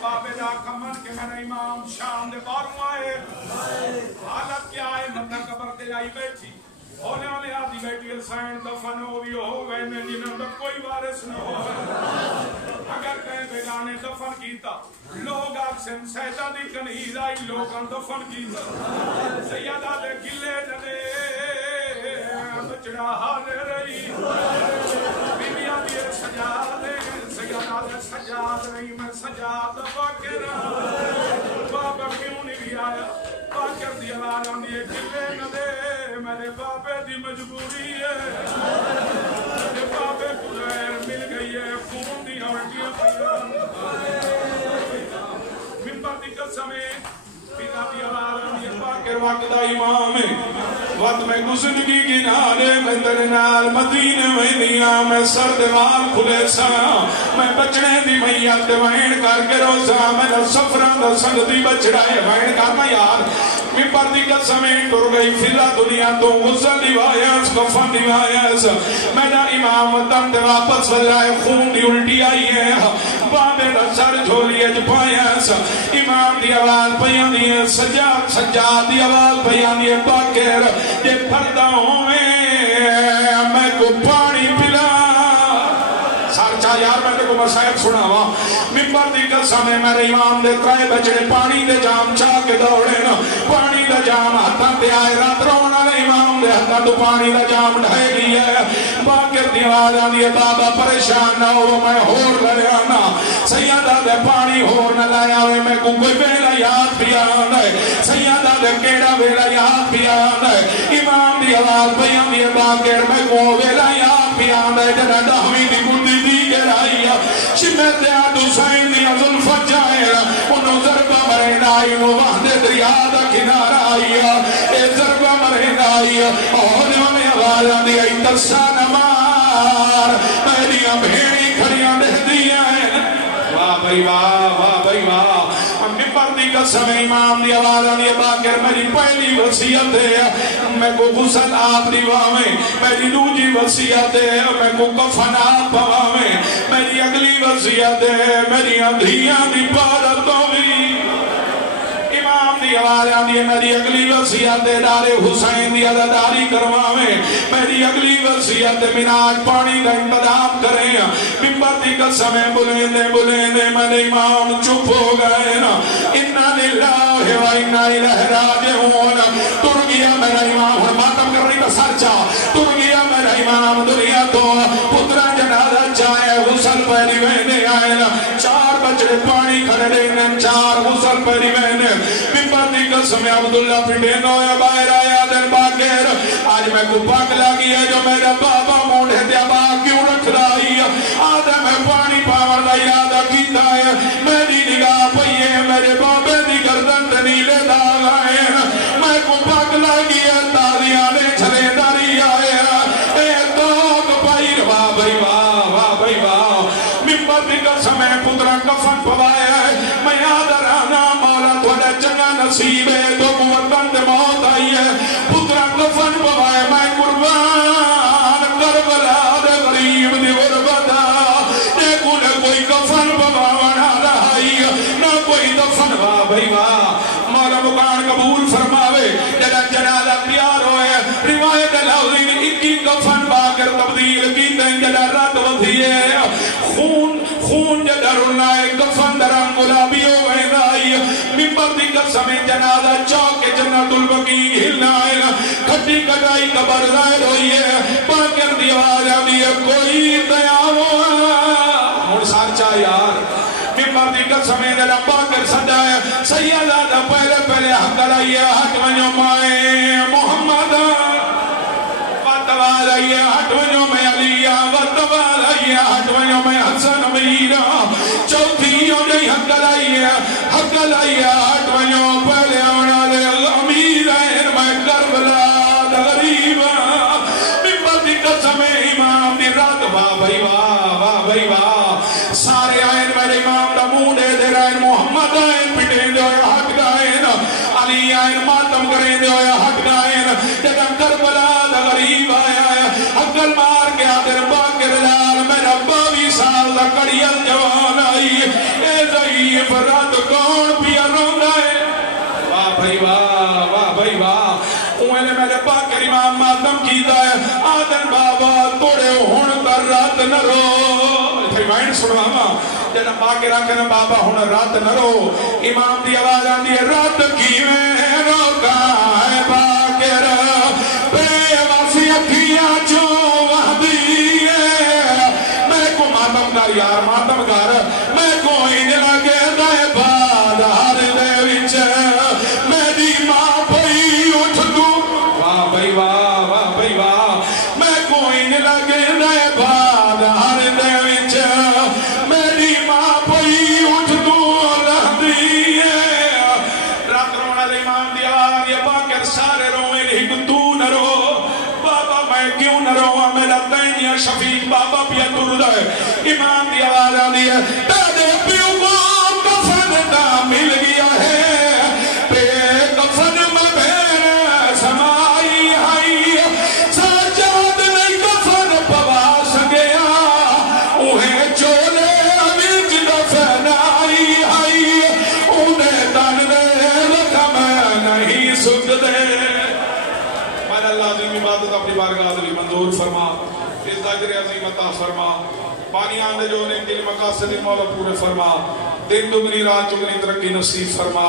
بابے دا کمن کے میرا امام شام دے باروں آئے حالت کیا ہے مطلب قبر دے آئی بیٹھی ہونے والے آدھی بیٹھی سائن دفن ہو بھی ہو گئے میں جنہوں تک کوئی وارث نہ ہو اگر کہیں بیگانے دفن کیتا لوگ آپ سے سیدہ دی کنہید آئی لوگاں دفن کیتا سیدہ دے گلے جنے بچڑا حالے رہی بی بی آدھی سجا دے سیدہ دے سجاد نہیں میں سجاد باقر بابا کیوں نہیں بھی آیا باقر دی آلام یہ گلے نہ دے میرے بابے دی مجبوری ہے میرے بابے کو غیر مل گئی ہے خون دی ہونٹیاں پیان ممبر دی قسمیں پینا دی آلام یہ باقر وقت دا امام ہے وقت میں گزنگی کی نالے میں درنال مدینہ میں دیا میں سر دیوال کھلے سا میں بچنے دی میت وین کر کے روزہ میں نہ سفران دا سنگ دی بچڑائے وین کر میں یار میں پردی کا سمیں ٹر گئی فضا دنیا تو غزل دیوائیس کفن دیوائیس میں نہ امام دم دے واپس وجائے خون دی الٹی آئی ہے بابے دا سر جھولی اج پائیس امام دی آواز پیان دی سجاد سجاد دی آواز پیان دی باقر یہ پردہ میں کو پانی پلا سارچہ یار میں کو مسائب سنا ہوا ممبر دی قسم ہے میرے امام دے ترائے بچڑے پانی دے جام چاہ کے دوڑے نا پانی دے جام ہتھاں تے آئے رات رونا لے امام دے ہتھاں تو پانی دے جام ڈھائے گئی ہے باقر دیوالا دیئے بابا پریشان نہ ہو میں ہور لے آنا سیادہ دے پانی ہور نہ لائے ہوئے میں کو کوئی بیلا یاد بھی آنا ہے سیادہ دے کیڑا بیلا یاد بھی آنا ہے امام دی آواز بیان دی باکر میں کو ویلا یا پیان دے جنہ دہویں دی گھنڈی دی گرائی شمت یاد حسین دی ظلف جائر انہوں ضربہ مرین آئی انہوں وحد دریا دا کنار آئی اے ضربہ مرین آئی اور ہمیں آواز دی آئی ترسان مار میریاں بھیڑی کھڑیاں دہ دیا ہے واہ بھائی واہ بھائی واہ ممبر دی قسم امام دی آواز دی باکر میری پہلی وصیت ہے میں کو غسل آپ دیواویں میری دوجی وصیت ہے میں کو کفن آپ پواویں میری اگلی وصیت ہے میری اندھیاں دی پارتوں بھی امام دی آواز آدھی میری اگلی وصیت دار حسین دی عزاداری کرواویں میری اگلی وصیت مناج پانی کا انتظام کریں ممبر دی قسمیں بلیندے میں امام چپ ہو گئے اِنَّا لِلَّهِ وَإِنَّا إِلَيْهِ رَاجِعُونَ تر گیا میرا امام اور ماتم کرنے کا سر چاہ تر گیا میرا امام دنیا تو پترہ جنازہ چاہے غسل پہلی وینے آئے 4 بچڑے پانی کھڑے دینے 4 غسل پہلی وینے ممبر دی قسم عبداللہ پنڈینو یا باہر آیا دن باکر آج میں کو پاک لگی ہے جو میرا بابا موڑے دیا باک کیوں رکھ رہی آدھے میں پانی پاور دا یادہ کیتا ہے میری نگاہ پئیے میرے بابے دی گردن دنیلے داغ آئے میں کو پاک لگی ہے تاریاں نے چھلے داری آئے اے دوگ پائر واہ بھائی واہ ممبر دی قسم پترہ کفن پوائے میں یاد رانا مولا تھوڑا چنگا نصیب ہے تو وطن دے موت آئی ہے پترہ کفن پوائے میں قربان کربلا دے غریب دی غربتا دیکھو نہ کوئی کفن پوانا رہائی نہ کوئی دفن واہ بھائی واہ مولا مکان قبول فرماوے جنازہ تیار ہوئے روایت لفظین 21 کفن باکر تبدیل کی دیں جدہ رات وزیے خون جدہ رنائے کفن درم گلابی ہوئے دائی ممبر دی قسم جنازہ چوک جنت البقیع ہلنا آئے کھٹی کٹائی قبر ظاہر ہوئی ہے باکر دی آواز آدھی ہے کوئی دیاو اور سارچہ یار ممبر دی قسم جنہ باکر سجائے سیدہ پہلے حق لائیے حق ونیو مائے محمد وطوال آئیے حق ونیو میں علیہ وطوال آئیے حق ونیو میں حسن میرا چوتھی ہو جائی حق لائیے حق ونیو پہلے آنا دے امیر آئین میں کربلا غریب ممبر دی قسم امام دی رات واہ بھائی واہ سارے آئین میرے امام دا موڈے دے رائن محمد آئین پٹیں دے ہویا حق گائن علی آئین ماتم کریں دے ہویا حق گائن جدہ کربلا دا غریب آیا ہے حقل مار کے آدھر باکر لال میرا 22 سال دا کڑیل جوان آئی اے ضعیف رات کون پیا رونگا ہے واہ بھائی واہ اوہ نے میرے باکر امام ماتم کیتا ہے آدھر بابا توڑے ہون کر رات نہ رو ریمائنڈ سنو ہما جنہ باکر آکھنا بابا ہون رات نہ رو امام دی آواز آندی ہے رات کی میں روکا ہے باکر بے واسیت کیا جو وحدی ہے میں کو ماتم کر یار ماتم کر میں کو ان لگے دے بادار دے وچ میری ماں پئی اٹھ دوں واہ بھائی واہ میں کو ان لگے دے بادار دے وچ میری ماں پئی اٹھ دوں رہدی ہے رات رونا دے امام دی آواز یہ باکر سارے روئے نہیں تو نہ رو بابا میں کیوں نہ روا میرا تینیا شفیق بابا پیا درد ہے امام دی آواز آدھی ہے دادے پیو کو کفن دا مل گیا ہے پہ کفن میں بین سمائی آئی ساجاد نہیں کفن پواس گیا اوہیں چولے وچ دفن آئی انہیں دن دے لکم نہیں سکھ دے اللہ عظیم عبادت اپنی بارگاہ دلی منظور فرما اس داجر عظیم عطا فرما پانی آنے جو انہیں دل مقاصد مولا پورے فرما دن دگنی رات چگنی ترقی نصیب فرما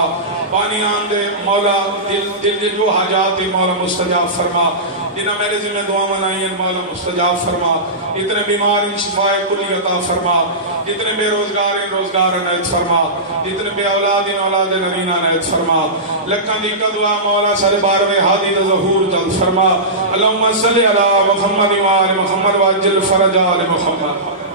پانی آنے مولا دل جو حاجات مولا مستجاب فرما جنہیں میرے ذمہ دعا منائی ہیں مولا مستجاب فرما، جتنے بیمار ان شفاء کلی عطا فرما، جتنے بے روزگار ان روزگار عنایت فرما، جتنے بے اولاد ان اولاد نرین عنایت فرما، لکھاں دی دعا مولا سارے بارہویں ہادی دا ظہور جلد فرما۔ اللہم صلی علی محمد و آل محمد وعجل فرج آل محمد۔